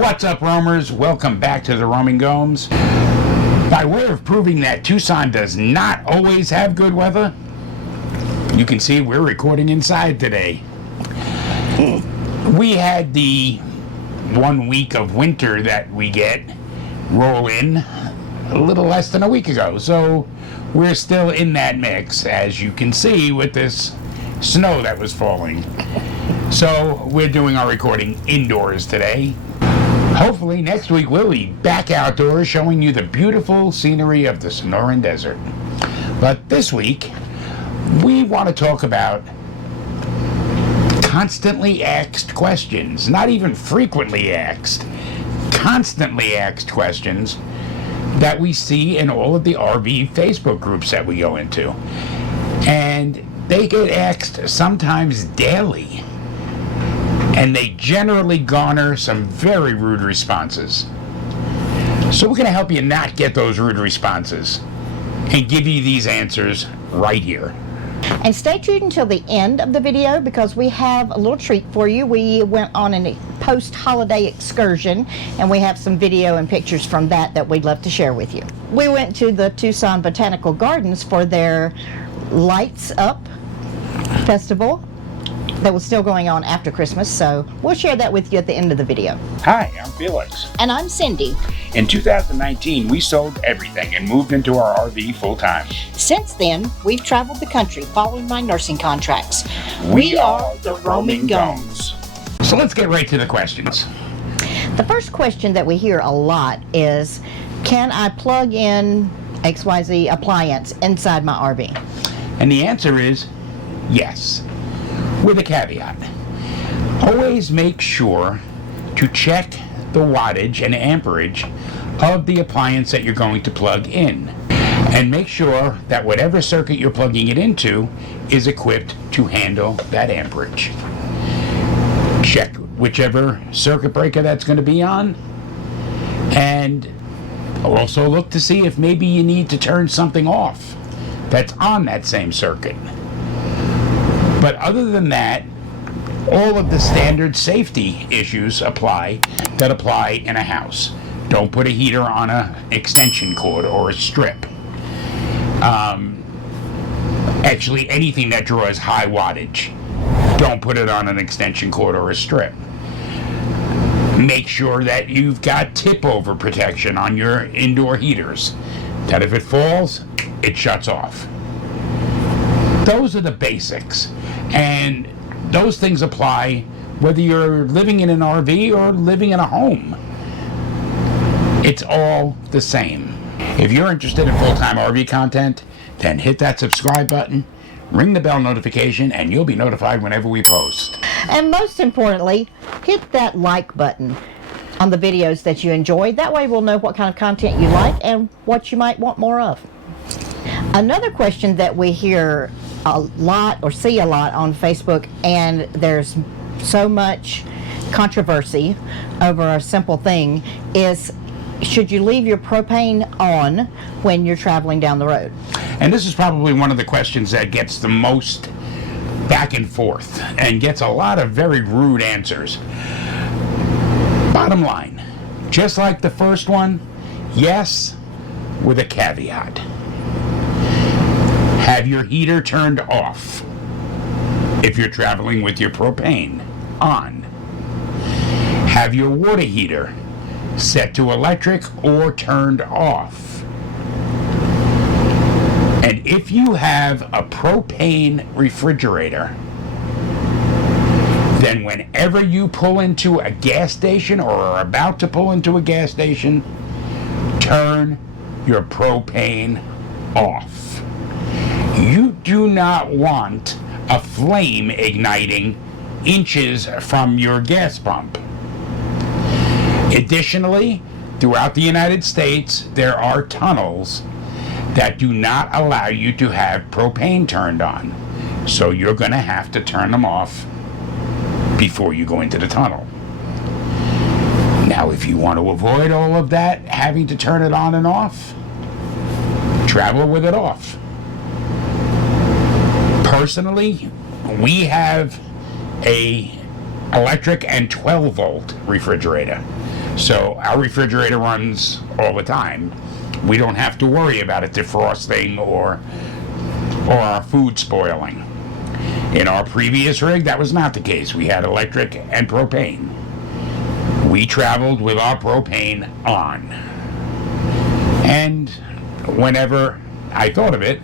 What's up, roamers? Welcome back to the Roaming Gomes. By way of proving that Tucson does not always have good weather, you can see we're recording inside today. We had the 1 week of winter that we get roll in a little less than a week ago, so we're still in that mix, as you can see with this snow that was falling. So we're doing our recording indoors today. Hopefully next week we'll be back outdoors showing you the beautiful scenery of the Sonoran Desert. But this week we want to talk about constantly asked questions, not even frequently asked, constantly asked questions that we see in all of the RV Facebook groups that we go into. And they get asked sometimes daily. And they generally garner some very rude responses. So we're going to help you not get those rude responses and give you these answers right here. And stay tuned until the end of the video because we have a little treat for you. We went on a post-holiday excursion and we have some video and pictures from that we'd love to share with you. We went to the Tucson Botanical Gardens for their Lights Up festival that was still going on after Christmas, so we'll share that with you at the end of the video. Hi, I'm Felix. And I'm Cindy. In 2019, we sold everything and moved into our RV full-time. Since then, we've traveled the country following my nursing contracts. We are the Roaming Gomes. So let's get right to the questions. The first question that we hear a lot is, can I plug in XYZ appliance inside my RV? And the answer is yes, with a caveat. Always make sure to check the wattage and amperage of the appliance that you're going to plug in. And make sure that whatever circuit you're plugging it into is equipped to handle that amperage. Check whichever circuit breaker that's going to be on. And also look to see if maybe you need to turn something off that's on that same circuit. But other than that, all of the standard safety issues apply that apply in a house. Don't put a heater on an extension cord or a strip. Actually, anything that draws high wattage, don't put it on an extension cord or a strip. Make sure that you've got tip-over protection on your indoor heaters, that if it falls, it shuts off. Those are the basics, and those things apply whether you're living in an RV or living in a home. It's all the same. If you're interested in full-time RV content, then hit that subscribe button, ring the bell notification, and you'll be notified whenever we post. And most importantly, hit that like button on the videos that you enjoy. That way we'll know what kind of content you like and what you might want more of. Another question that we hear a lot or see a lot on Facebook, and there's so much controversy over a simple thing, is should you leave your propane on when you're traveling down the road? And this is probably one of the questions that gets the most back and forth and gets a lot of very rude answers. Bottom line, just like the first one, yes, with a caveat. Have your heater turned off if you're traveling with your propane on. Have your water heater set to electric or turned off. And if you have a propane refrigerator, then whenever you pull into a gas station or are about to pull into a gas station, turn your propane off. You do not want a flame igniting inches from your gas pump. Additionally, throughout the United States, there are tunnels that do not allow you to have propane turned on. So you're going to have to turn them off before you go into the tunnel. Now, if you want to avoid all of that, having to turn it on and off, travel with it off. Personally, we have a electric and 12 volt refrigerator. So our refrigerator runs all the time. We don't have to worry about it defrosting or our food spoiling. In our previous rig, that was not the case. We had electric and propane. We traveled with our propane on. And whenever I thought of it,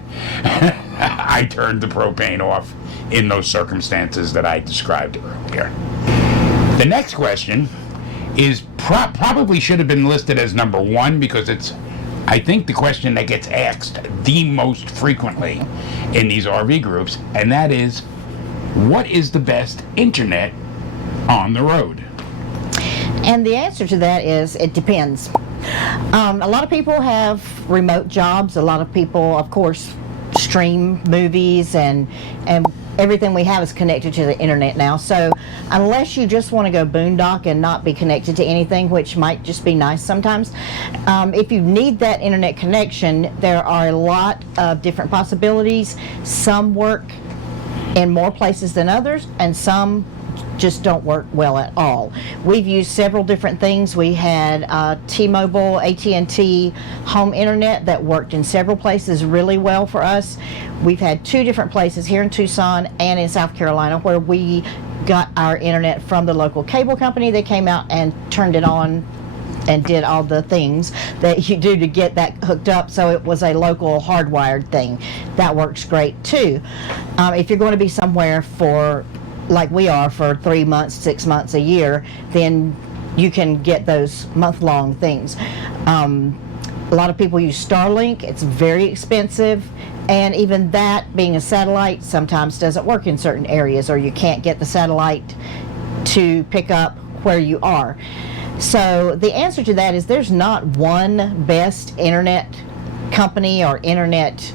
I turned the propane off in those circumstances that I described earlier. The next question is probably should have been listed as number 1 because it's, I think, the question that gets asked the most frequently in these RV groups, and that is, what is the best internet on the road? And the answer to that is it depends. A lot of people have remote jobs. A lot of people, of course, stream movies, and everything we have is connected to the internet now. So unless you just want to go boondock and not be connected to anything, which might just be nice sometimes, if you need that internet connection, there are a lot of different possibilities. Some work in more places than others, and some just don't work well at all. We've used several different things. We had T-Mobile, AT&T home internet that worked in several places really well for us. We've had 2 different places here in Tucson and in South Carolina where we got our internet from the local cable company. They came out and turned it on and did all the things that you do to get that hooked up, so it was a local hardwired thing. That works great too. If you're going to be somewhere for, like we are, for 3 months, 6 months, a year, then you can get those month-long things. A lot of people use Starlink. It's very expensive, and even that, being a satellite, sometimes doesn't work in certain areas, or you can't get the satellite to pick up where you are. So the answer to that is there's not one best internet company or internet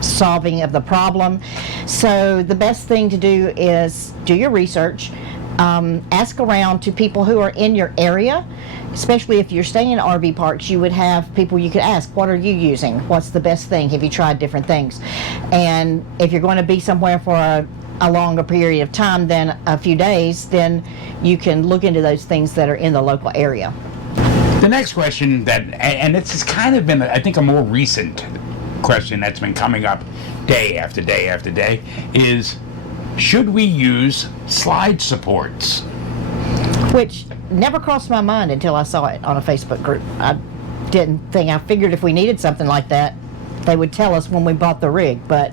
solving of the problem. So the best thing to do is do your research, ask around to people who are in your area. Especially if you're staying in RV parks, you would have people you could ask, what are you using? What's the best thing? Have you tried different things? And if you're going to be somewhere for a longer period of time than a few days, then you can look into those things that are in the local area. The next question and it's kind of been, I think, a more recent question that's been coming up day after day after day, is should we use slide supports? Which never crossed my mind until I saw it on a Facebook group. I figured if we needed something like that, they would tell us when we bought the rig. But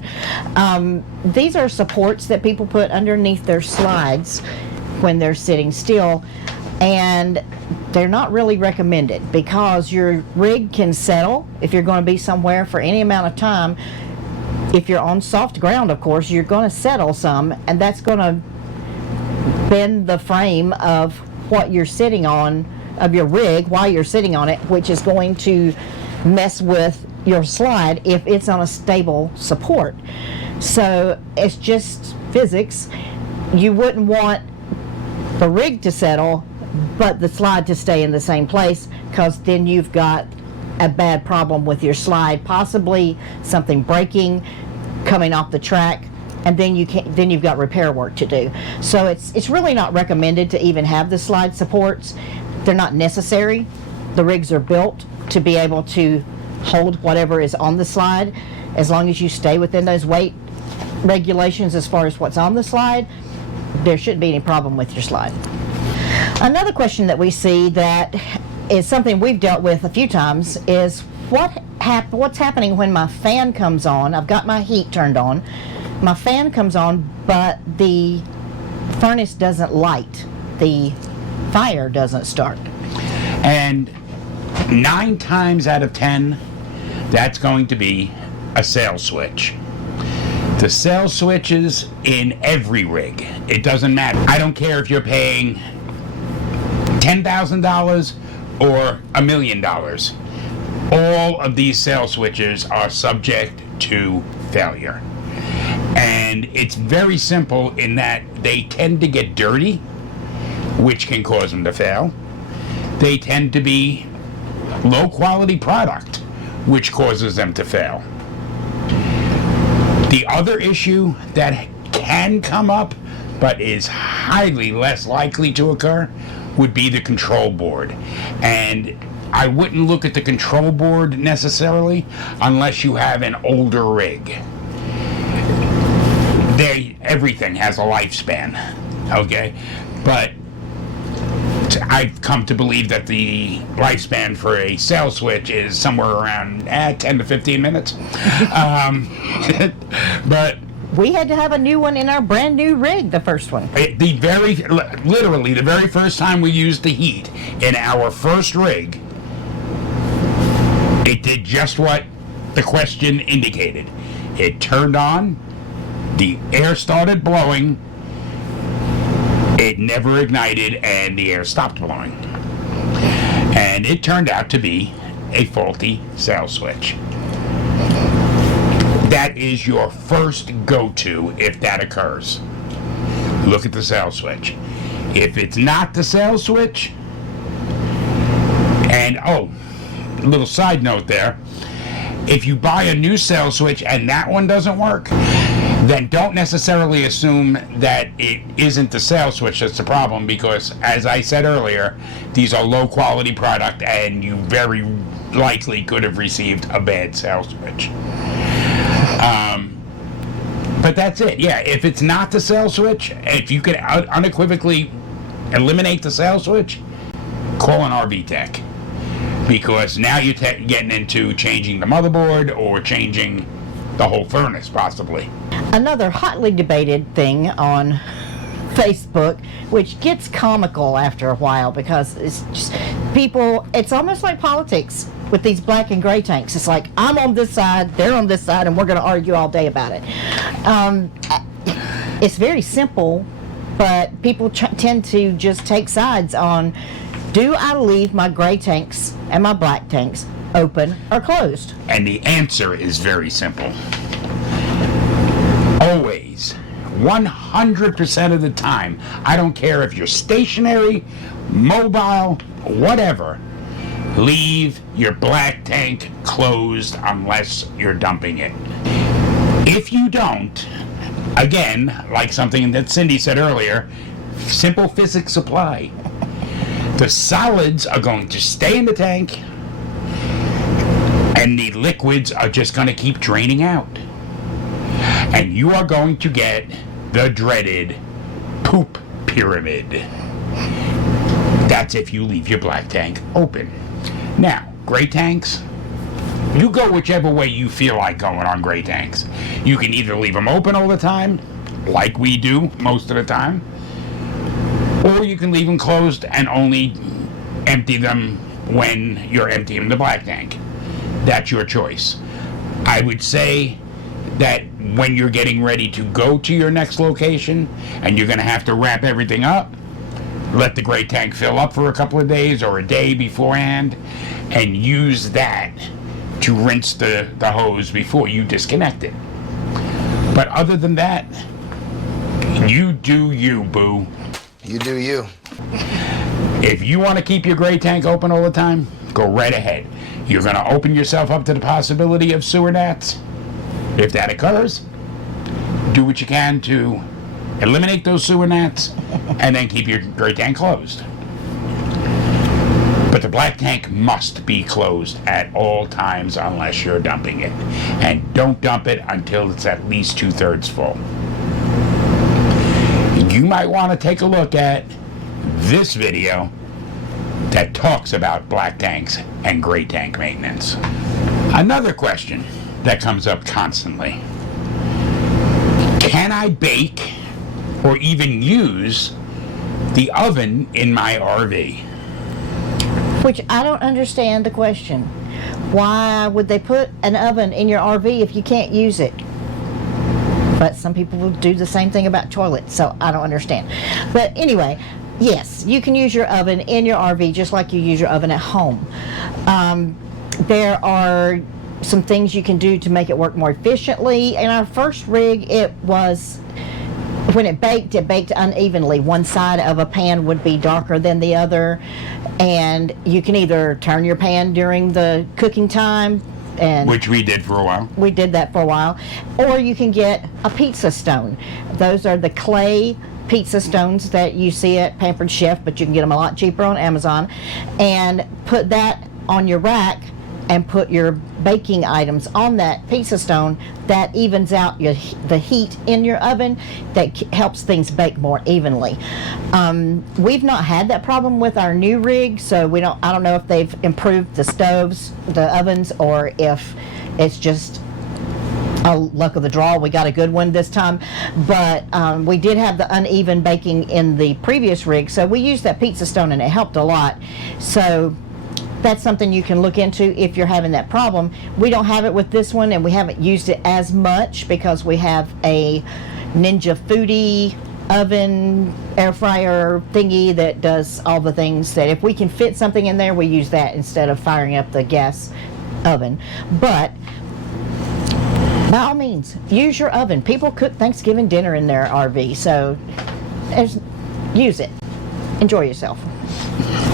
these are supports that people put underneath their slides when they're sitting still, and they're not really recommended because your rig can settle if you're going to be somewhere for any amount of time. If you're on soft ground, of course, you're going to settle some, and that's going to bend the frame of what you're sitting on, of your rig, while you're sitting on it, which is going to mess with your slide if it's on a stable support. So it's just physics. You wouldn't want the rig to settle but the slide to stay in the same place, because then you've got a bad problem with your slide, possibly something breaking, coming off the track, and then you've got repair work to do. So it's really not recommended to even have the slide supports. They're not necessary. The rigs are built to be able to hold whatever is on the slide. As long as you stay within those weight regulations as far as what's on the slide, there shouldn't be any problem with your slide. Another question that we see that is something we've dealt with a few times is what's happening when my fan comes on. I've got my heat turned on. My fan comes on, but the furnace doesn't light. The fire doesn't start. And 9 times out of 10, that's going to be a sail switch. The sail switches in every rig. It doesn't matter. I don't care if you're paying $10,000 or $1 million. All of these sail switches are subject to failure. And it's very simple in that they tend to get dirty, which can cause them to fail. They tend to be low quality product, which causes them to fail. The other issue that can come up, but is highly less likely to occur, would be the control board. And I wouldn't look at the control board necessarily unless you have an older rig. Everything has a lifespan, okay? But I've come to believe that the lifespan for a sail switch is somewhere around 10 to 15 minutes. But we had to have a new one in our brand new rig, the first one. Literally, the very first time we used the heat in our first rig, it did just what the question indicated. It turned on, the air started blowing, it never ignited, and the air stopped blowing. And it turned out to be a faulty sail switch. That is your first go-to if that occurs. Look at the sail switch. If it's not the sail switch, and little side note there, if you buy a new sail switch and that one doesn't work, then don't necessarily assume that it isn't the sail switch that's the problem, because as I said earlier, these are low quality product and you very likely could have received a bad sail switch. But that's it. Yeah, if it's not the sail switch, if you can unequivocally eliminate the sail switch, call an RV tech. Because now you're getting into changing the motherboard or changing the whole furnace, possibly. Another hotly debated thing on Facebook, which gets comical after a while because it's just people, it's almost like politics with these black and gray tanks. It's like, I'm on this side, they're on this side, and we're going to argue all day about it. It's very simple, but people tend to just take sides on, do I leave my gray tanks and my black tanks open or closed? And the answer is very simple. Always, 100% of the time, I don't care if you're stationary, mobile, whatever, leave your black tank closed unless you're dumping it. If you don't, again, like something that Cindy said earlier, simple physics apply. The solids are going to stay in the tank and the liquids are just going to keep draining out. And you are going to get the dreaded poop pyramid. That's if you leave your black tank open. Now, gray tanks, you go whichever way you feel like going on gray tanks. You can either leave them open all the time, like we do most of the time, or you can leave them closed and only empty them when you're emptying the black tank. That's your choice. I would say that when you're getting ready to go to your next location and you're going to have to wrap everything up, let the gray tank fill up for a couple of days or a day beforehand and use that to rinse the hose before you disconnect it. But other than that, you do you, boo. You do you. If you want to keep your gray tank open all the time, go right ahead. You're going to open yourself up to the possibility of sewer gnats. If that occurs, do what you can to eliminate those sewer gnats and then keep your gray tank closed. But the black tank must be closed at all times unless you're dumping it. And don't dump it until it's at least 2/3 full. You might want to take a look at this video that talks about black tanks and gray tank maintenance. Another question that comes up constantly: can I bake or even use the oven in my RV? Which I don't understand the question. Why would they put an oven in your RV if you can't use it? But some people will do the same thing about toilets, so I don't understand. But anyway, yes, you can use your oven in your RV just like you use your oven at home. There are some things you can do to make it work more efficiently. In our first rig, it was, when it baked unevenly. One side of a pan would be darker than the other, and you can either turn your pan during the cooking time, and which we did for a while. We did that for a while. Or you can get a pizza stone. Those are the clay pizza stones that you see at Pampered Chef, but you can get them a lot cheaper on Amazon, and put that on your rack and put your baking items on that pizza stone. That evens out the heat in your oven. That helps things bake more evenly. We've not had that problem with our new rig, so I don't know if they've improved the stoves, the ovens, or if it's just luck of the draw. We got a good one this time, but we did have the uneven baking in the previous rig, so we used that pizza stone and it helped a lot. So that's something you can look into if you're having that problem. We don't have it with this one, and we haven't used it as much because we have a Ninja Foodie oven, air fryer thingy that does all the things that if we can fit something in there, we use that instead of firing up the gas oven. But by all means, use your oven. People cook Thanksgiving dinner in their RV, so use it. Enjoy yourself.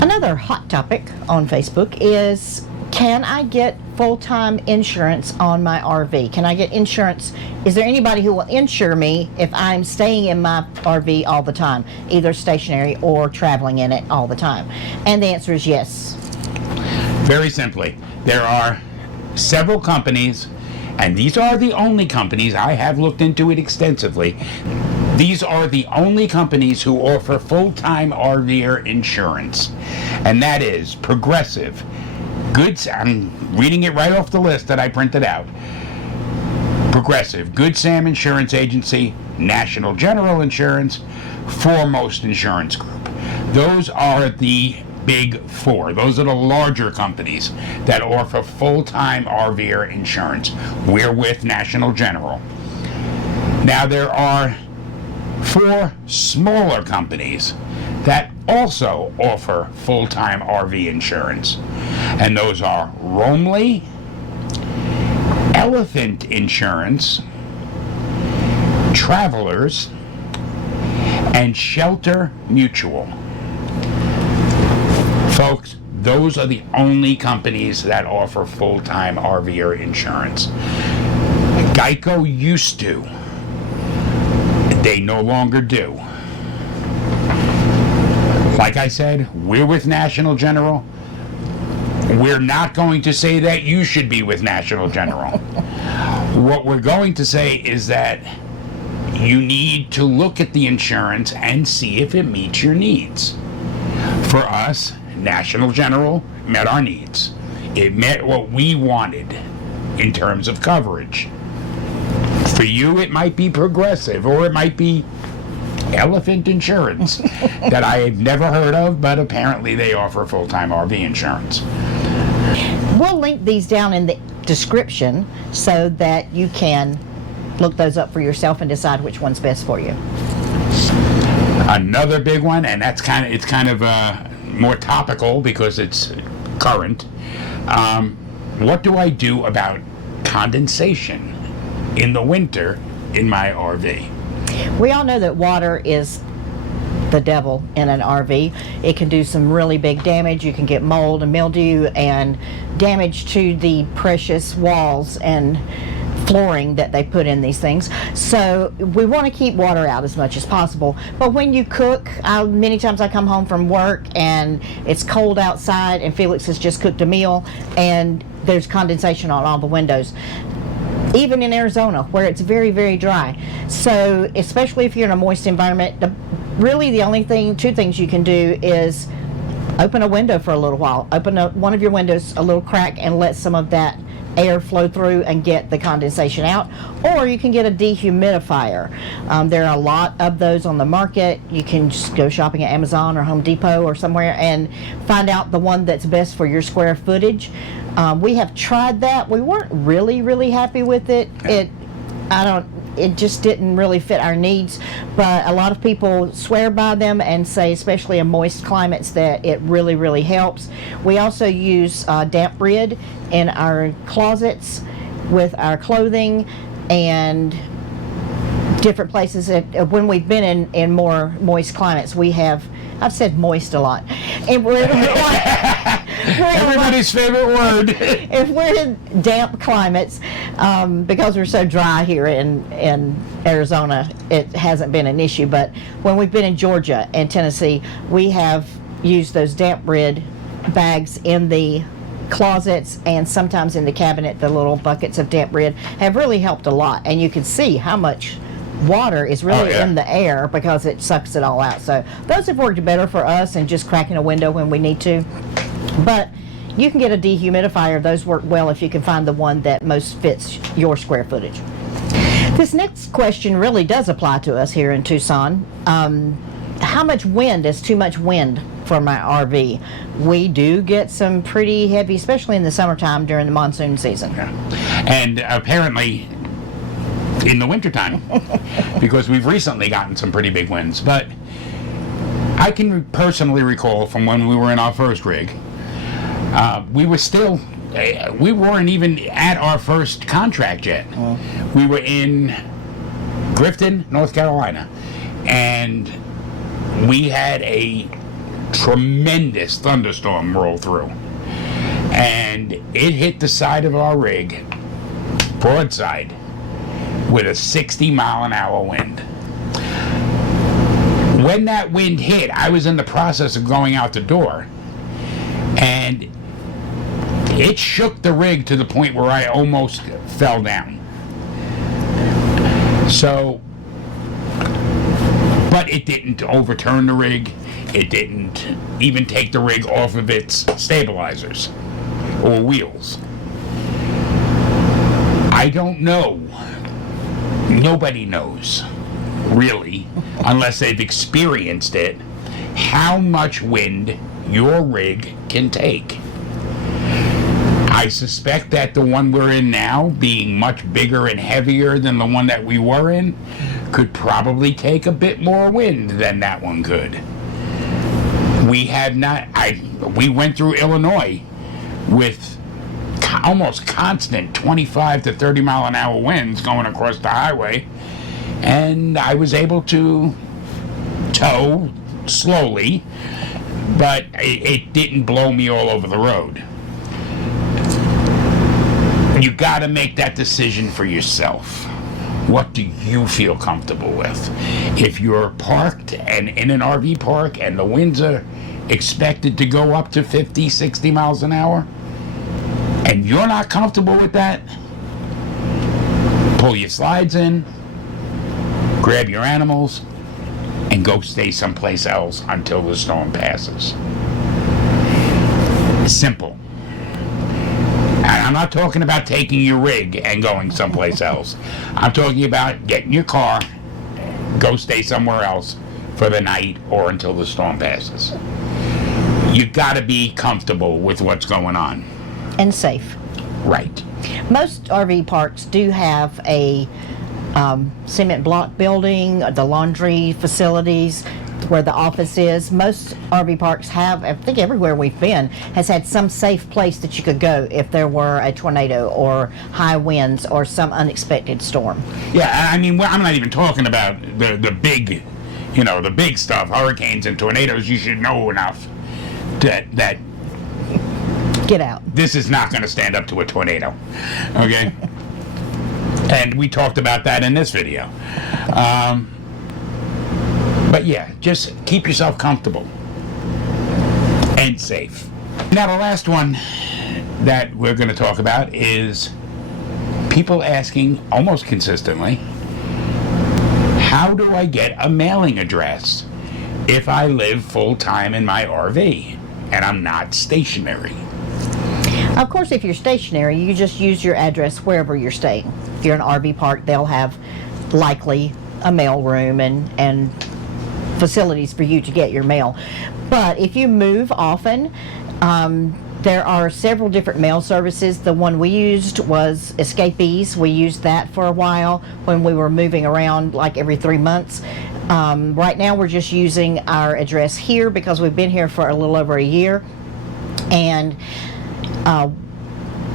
Another hot topic on Facebook is, can I get full-time insurance on my RV? Can I get insurance? Is there anybody who will insure me if I'm staying in my RV all the time, either stationary or traveling in it all the time? And the answer is yes. Very simply, there are several companies, and these are the only companies. I have looked into it extensively. These are the only companies who offer full-time RVer insurance, and that is Progressive, I'm reading it right off the list that I printed out. Progressive, Good Sam Insurance Agency, National General Insurance, Foremost Insurance Group. Those are the big four. Those are the larger companies that offer full-time RVer insurance. We're with National General. Now there are 4 smaller companies that also offer full-time RV insurance, and those are Roamly, Elephant Insurance, Travelers, and Shelter Mutual. Folks, those are the only companies that offer full-time RVer insurance. Geico used to. They no longer do. Like I said, we're with National General. We're not going to say that you should be with National General. What we're going to say is that you need to look at the insurance and see if it meets your needs. For us, National General met our needs. It met what we wanted in terms of coverage. For you, it might be Progressive, or it might be Elephant Insurance that I have never heard of, but apparently they offer full-time RV insurance. We'll link these down in the description so that you can look those up for yourself and decide which one's best for you. Another big one, and it's kind of more topical because it's current. What do I do about condensation in the winter in my RV? We all know that water is the devil in an RV. It can do some really big damage. You can get mold and mildew and damage to the precious walls and flooring that they put in these things. So we want to keep water out as much as possible. But when you cook, many times I come home from work and it's cold outside and Felix has just cooked a meal and there's condensation on all the windows. Even in Arizona, where it's very, very dry. So, especially if you're in a moist environment, really the only two things you can do is open a window for a little while. Open one of your windows a little crack and let some of that air flow through and get the condensation out. Or you can get a dehumidifier. There are a lot of those on the market. You can just go shopping at Amazon or Home Depot or somewhere and find out the one that's best for your square footage. We have tried that. We weren't really happy with it. It just didn't really fit our needs, but a lot of people swear by them and say, especially in moist climates, that it really helps. We also use damp rid in our closets with our clothing and different places. When we've been in more moist climates, I've said moist a lot. And Everybody's favorite word. If we're in damp climates, because we're so dry here in Arizona, it hasn't been an issue. But when we've been in Georgia and Tennessee, we have used those damp rid bags in the closets and sometimes in the cabinet. The little buckets of damp rid have really helped a lot, and you can see how much water is really in the air because it sucks it all out. So those have worked better for us than just cracking a window when we need to. But you can get a dehumidifier. Those work well if you can find the one that most fits your square footage. This next question really does apply to us here in Tucson. How much wind is too much wind for my RV? We do get some pretty heavy, especially in the summertime during the monsoon season. Yeah. And apparently in the wintertime, because we've recently gotten some pretty big winds. But I can personally recall from when we were in our first rig, we weren't even at our first contract yet. We were in Grifton, North Carolina, and we had a tremendous thunderstorm roll through. And it hit the side of our rig, broadside, with a 60-mile-an-hour wind. When that wind hit, I was in the process of going out the door, and it shook the rig to the point where I almost fell down. So, but it didn't overturn the rig. It didn't even take the rig off of its stabilizers or wheels. I don't know. Nobody knows, really, unless they've experienced it, how much wind your rig can take. I suspect that the one we're in now, being much bigger and heavier than the one that we were in, could probably take a bit more wind than that one could. We went through Illinois with almost constant 25 to 30 mile an hour winds going across the highway, and I was able to tow slowly, but it didn't blow me all over the road. You got to make that decision for yourself. What do you feel comfortable with? If you're parked and in an RV park and the winds are expected to go up to 50, 60 miles an hour, and you're not comfortable with that, pull your slides in, grab your animals, and go stay someplace else until the storm passes. Simple. And I'm not talking about taking your rig and going someplace else. I'm talking about getting your car, go stay somewhere else for the night or until the storm passes. You gotta be comfortable with what's going on. And safe. Right. Most RV parks do have a cement block building, the laundry facilities, where the office is. Most RV parks have, I think everywhere we've been, has had some safe place that you could go if there were a tornado or high winds or some unexpected storm. Yeah, I mean, I'm not even talking about the big, the big stuff, hurricanes and tornadoes. You should know enough that get out. This is not going to stand up to a tornado, okay? And we talked about that in this video. But yeah, just keep yourself comfortable and safe. Now, the last one that we're going to talk about is people asking almost consistently, how do I get a mailing address if I live full-time in my RV and I'm not stationary? Of course, if you're stationary, you just use your address wherever you're staying. If you're in an RV park, they'll have likely a mail room and facilities for you to get your mail. But if you move often, there are several different mail services. The one we used was Escapees. We used that for a while when we were moving around like every 3 months. Right now we're just using our address here because we've been here for a little over a year. And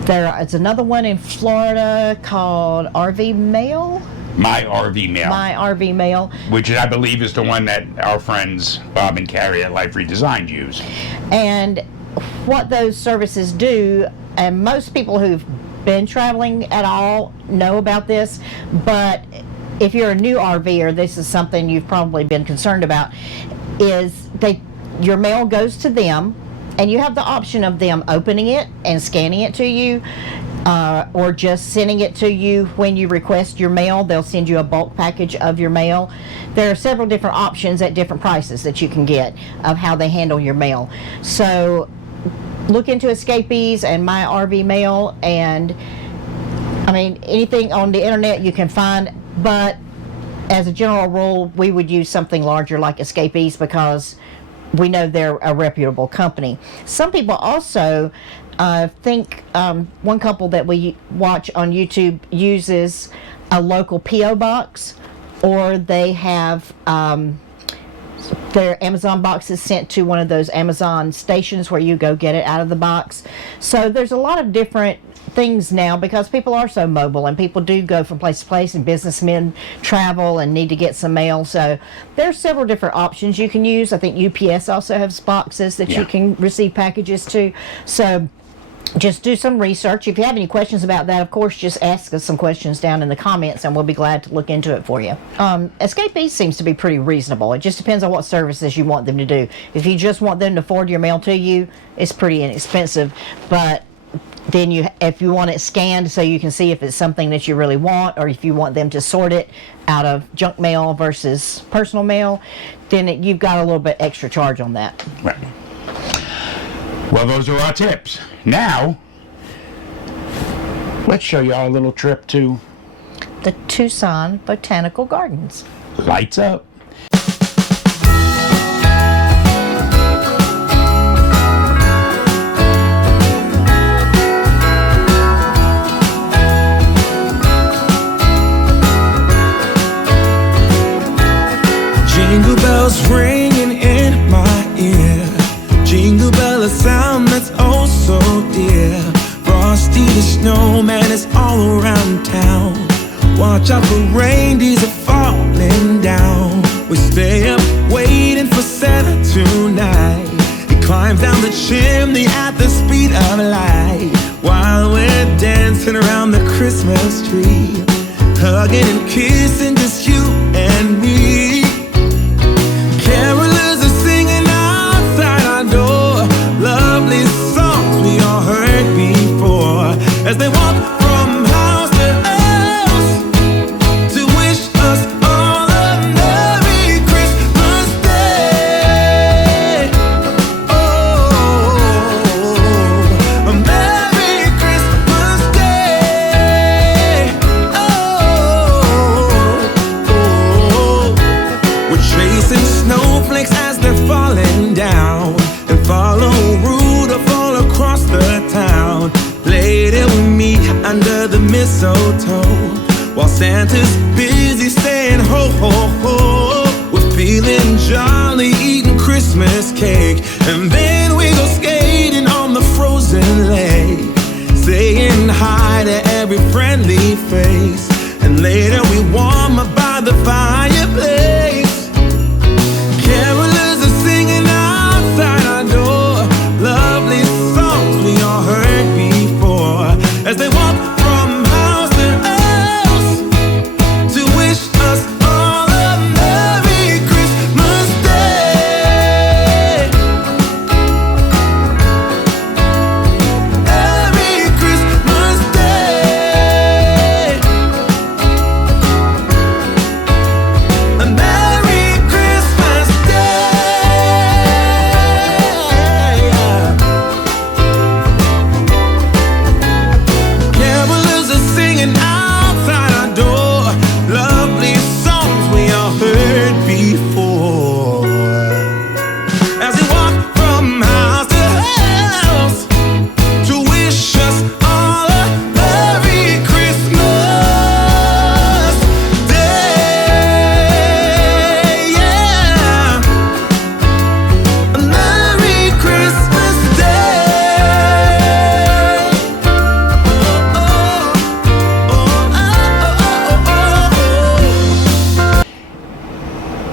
there is another one in Florida called RV Mail. My RV Mail. My RV Mail. Which I believe is the one that our friends Bob and Carrie at Life Redesigned use. And what those services do, and most people who've been traveling at all know about this, but if you're a new RVer, this is something you've probably been concerned about, is your mail goes to them, and you have the option of them opening it and scanning it to you, or just sending it to you when you request your mail. They'll send you a bulk package of your mail. There are several different options at different prices that you can get of how they handle your mail. So look into Escapees and My RV Mail, and I mean, anything on the internet you can find, but as a general rule, we would use something larger like Escapees because we know they're a reputable company. Some people also think one couple that we watch on YouTube uses a local P.O. box, or they have their Amazon boxes sent to one of those Amazon stations where you go get it out of the box. So there's a lot of different things now because people are so mobile, and people do go from place to place, and businessmen travel and need to get some mail. So there's several different options you can use. I think UPS also has boxes that you can receive packages to. So just do some research. If you have any questions about that, of course, just ask us some questions down in the comments, and we'll be glad to look into it for you. Escapees seems to be pretty reasonable. It just depends on what services you want them to do. If you just want them to forward your mail to you, it's pretty inexpensive. But then if you want it scanned so you can see if it's something that you really want, or if you want them to sort it out of junk mail versus personal mail, then you've got a little bit extra charge on that. Right. Well, those are our tips. Now, let's show you our little trip to the Tucson Botanical Gardens. Lights up. Jingle bells ringing in my ear. Jingle bell, a sound that's oh so dear. Frosty the snowman is all around town. Watch out for reindeers are falling down. We stay up waiting for Santa tonight. He climbs down the chimney at the speed of light, while we're dancing around the Christmas tree, hugging and kissing just you and me. Carolers are singing outside our door, lovely songs we all heard before, as they walk from house to house to wish us all a Merry Christmas Day. Oh, a Merry Christmas Day. Oh, we're chasing snowflakes as they're falling down, and follow Rudolph all across the town. Later we meet under the mistletoe, while Santa's busy saying ho ho ho. We're feeling jolly, eating Christmas cake, and then we go skating on the frozen lake, saying hi to every friendly face, and later we warm up by the fireplace. Carolers are singing outside our door, lovely songs we all heard before, as they walk from house to house to wish us all a Merry Christmas Day. Merry Christmas Day. A Merry Christmas Day. Carolers are singing outside our door, lovely songs we all heard before, as they walk from house to house to wish us all a Merry Christmas Day. Yeah, a Merry Christmas Day.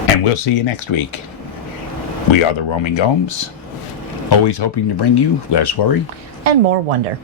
And we'll see you next week. We are the Roaming Gomes. Always hoping to bring you less worry and more wonder.